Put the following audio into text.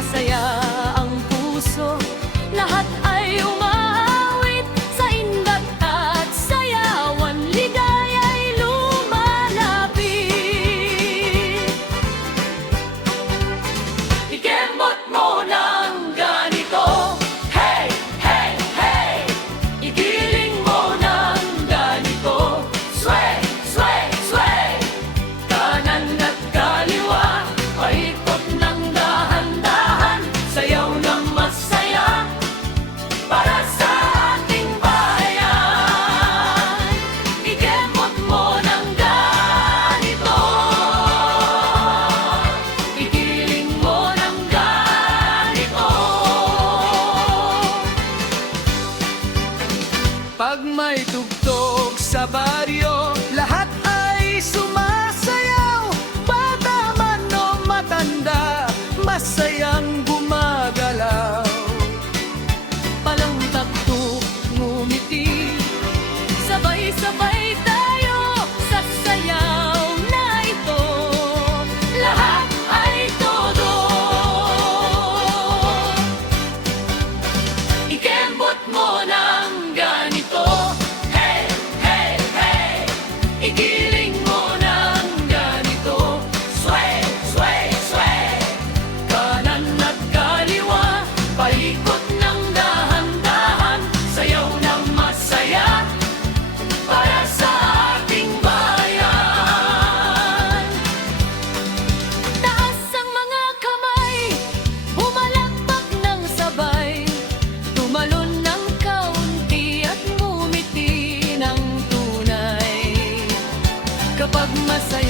masaya ang puso, lahat ay umawit sa indat at sayawan, ligaya'y lumalapit. Ikembot mo ng ganito, hey, hey, hey. Igiling mo ng ganito, sway, sway, sway. Kanan at kaliwa, paikot ng dahan-dahan, sayaw ng masaya para sa ating bayan. Ikembot mo ng ganito, igiling mo ng ganito. Pag may tugtog sa baryo, lahat ay sumasayaw. Bata man o matanda, masayang gumagalaw. Palangtak tuk, ngumiti, sabay-sabay tayo sa sayaw na ito. Lahat ay todo. Ikembot mo ng ganito, hey, hey, hey. Igiling mo ng ganito, sway, sway, sway. Kanan at kaliwa, paikot ng dahan-dahan, sayaw ng masaya para sa ating bayan. Taas ang mga kamay, bumalakpak ng sabay, tumalon ng kaunti at ngumiti ng tunay. Kapag masaya